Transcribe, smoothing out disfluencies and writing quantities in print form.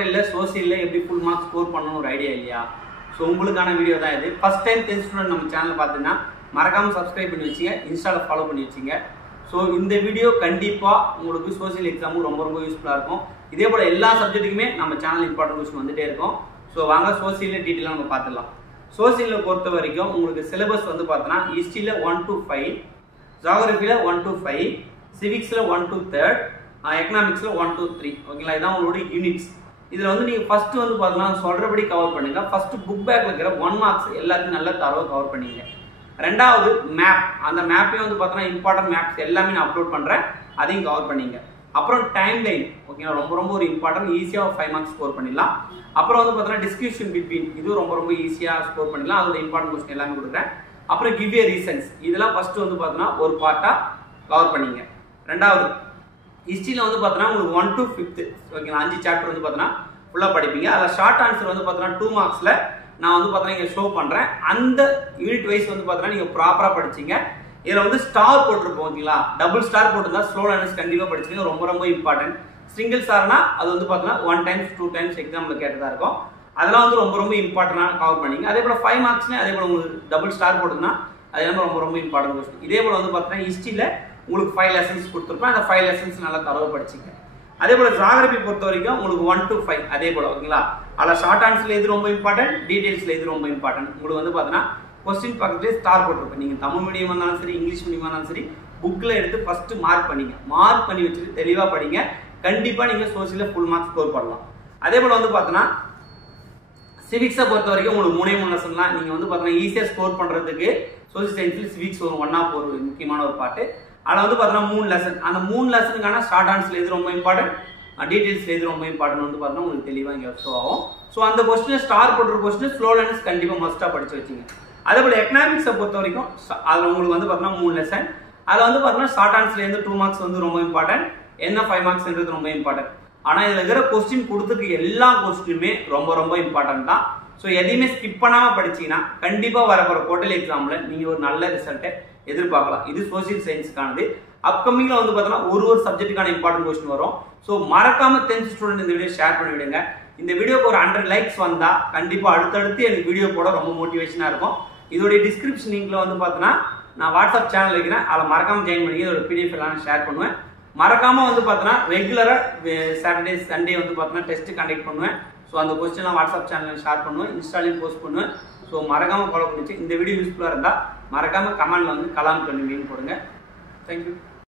குவார்டர்ல சோசியல்ல எப்படி full mark score பண்ணனும் ஒரு ஐடியா இல்லையா? சோ உங்களுக்கான வீடியோ தான் இது. ஃபர்ஸ்ட் டைம் 10th ஸ்டூடண்ட் நம்ம சேனல் பார்த்தீங்கன்னா மறக்காம சப்ஸ்கிரைப் பண்ணி வச்சுங்க, இன்ஸ்டால ஃபாலோ பண்ணி வச்சுங்க. ஸோ இந்த வீடியோ கண்டிப்பா உங்களுக்கு சோசியல் எக்ஸாமும் ரொம்ப ரொம்ப யூஸ்ஃபுல்லா இருக்கும். இதே போல எல்லா சப்ஜெக்ட்டுக்குமே நம்ம சேனல் இம்பார்ட்டன்ட் கொஸ்டின் வந்துட்டே இருக்கும். ஸோ வாங்க சோசியல் டீட்டெயிலாக நம்ம பார்த்துடலாம். சோசியலில் பொறுத்த வரைக்கும் உங்களுக்கு சிலபஸ் வந்து பார்த்தோன்னா ஹிஸ்ட்ரியில் 1 to 5, ஜியாகிரபியில் 1 to 5, சிவிக்ஸில் 1 to 3, எக்கனாமிக்ஸில் 1 to 3. ஓகேங்களா? இதான் உங்களுடைய யூனிட்ஸ். இதில் வந்து நீங்கள் ஃபர்ஸ்ட் வந்து பார்த்தோன்னா சொல்கிறபடி கவர் பண்ணுங்க. ஃபர்ஸ்ட் புக் பேக்கில் இருக்கிற 1 மார்க்ஸ் எல்லாத்தையும் நல்லா தரவாக கவர் பண்ணிங்க. ரெண்டாவது மேப், அந்த மேப்பையும் வந்து பார்த்தோன்னா இம்பார்ட்டன்ட் மேப்ஸ் எல்லாமே நான் அப்லோட் பண்ணுறேன், அதையும் கவர் பண்ணிங்க. அப்புறம் டைம் லைன், ஓகேங்களா? ரொம்ப ரொம்ப ஒரு இம்பார்ட்டன்ட், ஈஸியாக 5 மார்க்ஸ் ஸ்கோர் பண்ணிடலாம். அப்புறம் வந்து பார்த்தோன்னா டிஸ்கிரிப்ஷன் பிட்வீன், இது ரொம்ப ரொம்ப ஈஸியாக ஸ்கோர் பண்ணிடலாம், அதோட இம்பார்ட்டன்ட் கொஸ்டின் எல்லாமே கொடுக்குறேன். அப்புறம் கிவ் ஏ ரீசன்ஸ், இதெல்லாம் ஃபர்ஸ்ட் வந்து பார்த்தோன்னா ஒரு பார்ட்டாக கவர் பண்ணிங்க. ரெண்டாவது ஹிஸ்ட்ரியில் வந்து பார்த்தோன்னா உங்களுக்கு 1 to 5, ஓகேங்களா? 5 சாப்டர் வந்து பார்த்தோன்னா ஃபுல்லாக படிப்பீங்க. அதில் ஷார்ட் ஆன்சர் வந்து பார்த்தோன்னா 2 மார்க்ஸில் நான் வந்து பார்த்தோன்னா இங்கே ஷோ பண்ணுறேன். அந்த யூனிட் வைஸ் வந்து பார்த்தோன்னா நீங்கள் ப்ராப்பராக படிச்சிங்க. இதில் வந்து ஸ்டார் போட்டிருப்போம், ஓகேங்களா? டபுள் ஸ்டார் போட்டிருந்தா ஸ்லோ லேர்னர்ஸ் கண்டிப்பாக படிச்சிங்க, ரொம்ப ரொம்ப இம்பார்ட்டன்ட். சிங்கிள் ஸ்டார்னா அது வந்து பார்த்தோன்னா 1 times 2 times எக்ஸாம்பிள் கேட்டதாக இருக்கும். அதெல்லாம் வந்து ரொம்ப ரொம்ப இம்பார்ட்டன்டாக கவர் பண்ணிங்க. அதே போல் 5 மார்க்ஸ்லேயே அதே போல் உங்களுக்கு டபுள் ஸ்டார் போட்டுன்னா அது ரொம்ப ரொம்ப இம்பார்ட்டன்ட் கொஸ்டின். இதே போல் வந்து பார்த்தோன்னா ஹிஸ்ட்ரியில் உங்களுக்கு 5 லெசன்ஸ் கொடுத்துருப்பேன், அந்த 5 லெசன்ஸ் நல்லா தரவு படிச்சிங்க. அதே போல் ஜியாகிரபி பொறுத்த வரைக்கும் உங்களுக்கு 1 to 5 அதே போல், ஓகேங்களா? அதில் ஷார்ட் ஆன்சரில் எது ரொம்ப இம்பார்ட்டன்ட், டீடைல்ஸில் எது ரொம்ப இம்பார்ட்டன்ட். உங்களுக்கு வந்து பார்த்தோன்னா கொஸ்டின் பக்கத்துலேயே ஸ்டார் போட்டிருப்பேன். நீங்கள் தமிழ் மீடியம் இருந்தாலும் சரி, இங்கிலீஷ் மீடியம் இருந்தாலும் சரி, புக்கில் எடுத்து ஃபர்ஸ்ட் மார்க் பண்ணிங்க. மார்க் பண்ணி வச்சுட்டு தெளிவாக படிங்க. கண்டிப்பாக நீங்கள் சோசியலில் ஃபுல் மார்க் ஸ்கோர் பண்ணலாம். அதே போல் வந்து பார்த்தோன்னா சிவிக்ஸை பொறுத்த வரைக்கும் உங்களுக்கு 3 லெசன்லாம் நீங்கள் வந்து பார்த்தோன்னா ஈஸியாக ஸ்கோர் பண்ணுறதுக்கு சோசியல் சயின்ஸில் சிவிக்ஸ் ஒரு 1 ஆஃப் ஒரு முக்கியமான ஒரு பார்ட்டு. அதில் வந்து பார்த்தோன்னா 3 லெசன், அந்த 3 லெசனுக்கான ஷார்ட் ஆன்சரில் எது ரொம்ப இம்பார்ட்டன்ட், டீடைல்ஸில் எது ரொம்ப இம்பார்ட்டன்ட் வந்து பார்த்தோன்னா உங்களுக்கு தெளிவாக இங்கே ஷோ ஆகும். ஸோ அந்த கொஸ்டின் ஸ்டார் போட்டுற கொஸ்டின் ஸ்லோ லேர்னர்ஸ் கண்டிப்பாக மஸ்ட்டாக படிச்சு வச்சுங்க. அதே போல் எக்கனாமிக்ஸை பொறுத்த வரைக்கும் அதில் உங்களுக்கு வந்து பார்த்தோன்னா 3 லெசன். அதில் வந்து பார்த்தோன்னா ஷார்ட் ஆன்சர்லேருந்து 2 மார்க்ஸ் வந்து ரொம்ப இம்பார்ட்டன்ட், என்ன 5 மார்க்ஸ்ன்றது ரொம்ப இம்பார்ட்டன்ட். ஆனால் இதில் இருக்கிற கொஸ்டின் கொடுத்துருக்க எல்லா கொஸ்டினுமே ரொம்ப ரொம்ப இம்பார்ட்டன்ட் தான். ஸோ எதையுமே ஸ்கிப் பண்ணாமல் படிச்சிங்கன்னா கண்டிப்பாக வரப்போகிற குவார்டர்லி எக்ஸாமில் நீங்கள் ஒரு நல்ல ரிசல்ட்டை எதிர்பார்க்கலாம். இது சோசியல் சயின்ஸுக்கானது. அப்கமிங்ல வந்து பார்த்தோன்னா ஒரு சப்ஜெக்ட்டுக்கான இம்பார்ட்டன்ட் கொஸ்டின் வரும். ஸோ மறக்காம 10th ஸ்டூடெண்ட் இந்த வீடியோ ஷேர் பண்ணி விடுங்க. இந்த வீடியோக்கு ஒரு 100 லைக்ஸ் வந்தா கண்டிப்பாக அடுத்தடுத்து எனக்கு வீடியோ போட ரொம்ப மோட்டிவேஷனாக இருக்கும். இதோடைய டிஸ்கிரிப்ஷன் லிங்க்ல வந்து பார்த்தோன்னா நான் வாட்ஸ்அப் சேனல் வைக்கிறேன், அதில் மறக்காம ஜாயின் பண்ணி இதோட PDF எல்லாம் ஷேர் பண்ணுவேன். மறக்காம வந்து பார்த்தோன்னா ரெகுலராக சாட்டர்டே சண்டே வந்து பார்த்தோன்னா டெஸ்ட் கண்டக்ட் பண்ணுவேன். ஸோ அந்த கொஸ்டின்லாம் வாட்ஸ்அப் சேனலில் ஷேர் பண்ணுவேன், இன்ஸ்டாலையும் போஸ்ட் பண்ணுவேன். ஸோ மறக்காம ஃபாலோ பண்ணிச்சு. இந்த வீடியோ யூஸ்ஃபுல்லாக இருந்தால் மறக்காம கமெண்ட்ல வந்து கலாம் கல்வின்னு போடுங்க. தேங்க்யூ.